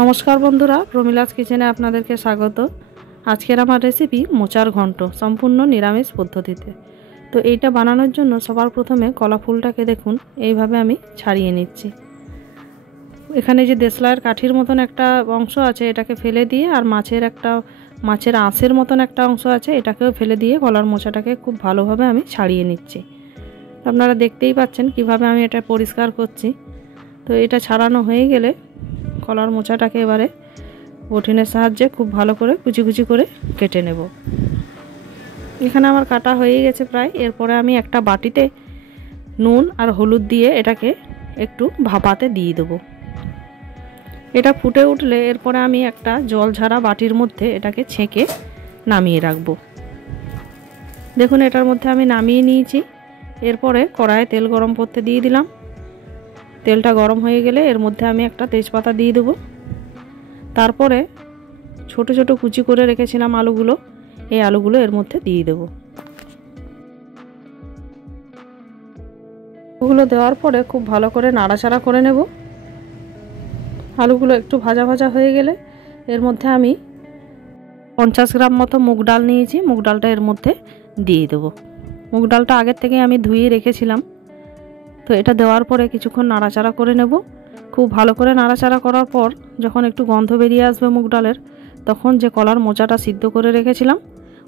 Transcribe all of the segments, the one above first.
নমস্কার বন্ধুরা, প্রমিলাস কিচেনে আপনাদেরকে স্বাগত। আজকের আমার রেসিপি মোচার ঘন্ট, সম্পূর্ণ নিরামিষ পদ্ধতিতে। তো এইটা বানানোর জন্য সবার প্রথমে কলা ফুলটাকে দেখুন এইভাবে আমি ছাড়িয়ে নিচ্ছি। এখানে যে দেশলাইয়ের কাঠির মতন একটা অংশ আছে এটাকে ফেলে দিয়ে, আর মাছের আঁশের মতন একটা অংশ আছে এটাকেও ফেলে দিয়ে কলার মোচাটাকে খুব ভালোভাবে আমি ছাড়িয়ে নিচ্ছি। আপনারা দেখতেই পাচ্ছেন কিভাবে আমি এটা পরিষ্কার করছি। তো এটা ছাড়ানো হয়ে গেলে কলার মোচাটাকে এবারে বটিনের সাহায্যে খুব ভালো করে কুচি কুচি করে কেটে নেব। এখানে আমার কাটা হয়ে গেছে প্রায়। এরপরে আমি একটা বাটিতে নুন আর হলুদ দিয়ে এটাকে একটু ভাপাতে দিয়ে দেবো। এটা ফুটে উঠলে এরপরে আমি একটা জল ঝাড়া বাটির মধ্যে এটাকে ছেঁকে নামিয়ে রাখবো। দেখুন এটার মধ্যে আমি নামিয়ে নিয়েছি। এরপরে কড়াইয়ে তেল গরম করতে দিয়ে দিলাম। তেলটা গরম হয়ে গেলে এর মধ্যে আমি একটা তেজপাতা দিয়ে দেবো। তারপরে ছোট ছোট কুচি করে রেখেছিলাম আলুগুলো, এই আলুগুলো এর মধ্যে দিয়ে দেবো। ওগুলো দেওয়ার পরে খুব ভালো করে নাড়াচাড়া করে নেব। আলুগুলো একটু ভাজা ভাজা হয়ে গেলে এর মধ্যে আমি 50 গ্রাম মতো মুগ ডাল নিয়েছি, মুগ ডালটা এর মধ্যে দিয়ে দেবো। মুগ ডালটা আগের থেকে আমি ধুয়ে রেখেছিলাম। তো এটা দেওয়ার পরে কিছুক্ষণ নাড়াচাড়া করে নেব। খুব ভালো করে নাড়াচাড়া করার পর যখন একটু গন্ধ বেরিয়ে আসবে মুগ ডালের, তখন যে কলার মোচাটা সিদ্ধ করে রেখেছিলাম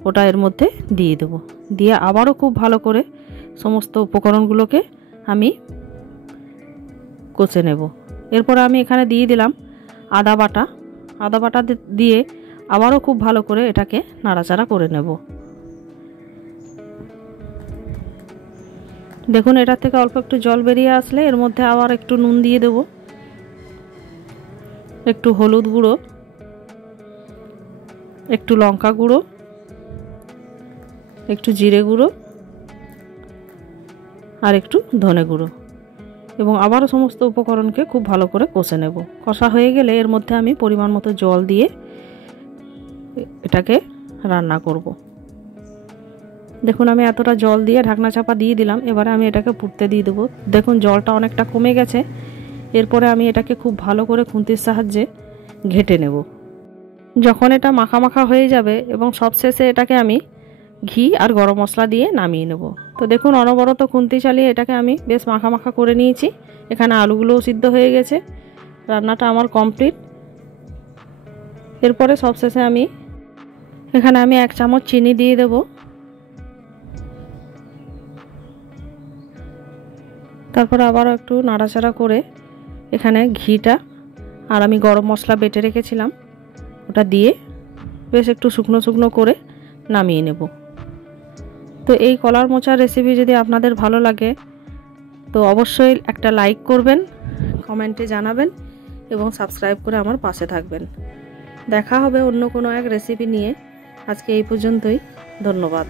ওটা এর মধ্যে দিয়ে দেবো। দিয়ে আবারও খুব ভালো করে সমস্ত উপকরণগুলোকে আমি কষে নেব। এরপরে আমি এখানে দিয়ে দিলাম আদা বাটা দিয়ে আবারও খুব ভালো করে এটাকে নাড়াচাড়া করে নেব। দেখুন এটা থেকে অল্প একটু জল বেরিয়ে আসলে এর মধ্যে আবার একটু নুন দিয়ে দেব, একটু হলুদ গুঁড়ো, একটু লঙ্কা গুঁড়ো, একটু জিরে গুঁড়ো আর একটু ধনে গুঁড়ো, এবং আবারও সমস্ত উপকরণকে খুব ভালো করে কষে নেব। কষা হয়ে গেলে এর মধ্যে আমি পরিমাণ মতো জল দিয়ে এটাকে রান্না করব। দেখুন আমি এতটা জল দিয়ে ঢাকনা চাপা দিয়ে দিলাম। এবারে আমি এটাকে ফুটতে দিয়ে দেবো। দেখুন জলটা অনেকটা কমে গেছে। এরপরে আমি এটাকে খুব ভালো করে খুন্তির সাহায্যে ঘেঁটে নেব। যখন এটা মাখা মাখা হয়ে যাবে এবং সবশেষে এটাকে আমি ঘি আর গরম মশলা দিয়ে নামিয়ে নেব। তো দেখুন অনবরত খুন্তি চালিয়ে এটাকে আমি বেশ মাখা মাখা করে নিয়েছি। এখানে আলুগুলোও সিদ্ধ হয়ে গেছে। রান্নাটা আমার কমপ্লিট। এরপরে সবশেষে এখানে আমি 1 চামচ চিনি দিয়ে দেব। তারপর আবারও একটু নাড়াচাড়া করে এখানে ঘিটা আর আমি গরম মশলা বেটে রেখেছিলাম ওটা দিয়ে বেশ একটু শুকনো শুকনো করে নামিয়ে নেব। তো এই কলার মোচার রেসিপি যদি আপনাদের ভালো লাগে তো অবশ্যই একটা লাইক করবেন, কমেন্টে জানাবেন এবং সাবস্ক্রাইব করে আমার পাশে থাকবেন। দেখা হবে অন্য কোনো এক রেসিপি নিয়ে। আজকে এই পর্যন্তই। ধন্যবাদ।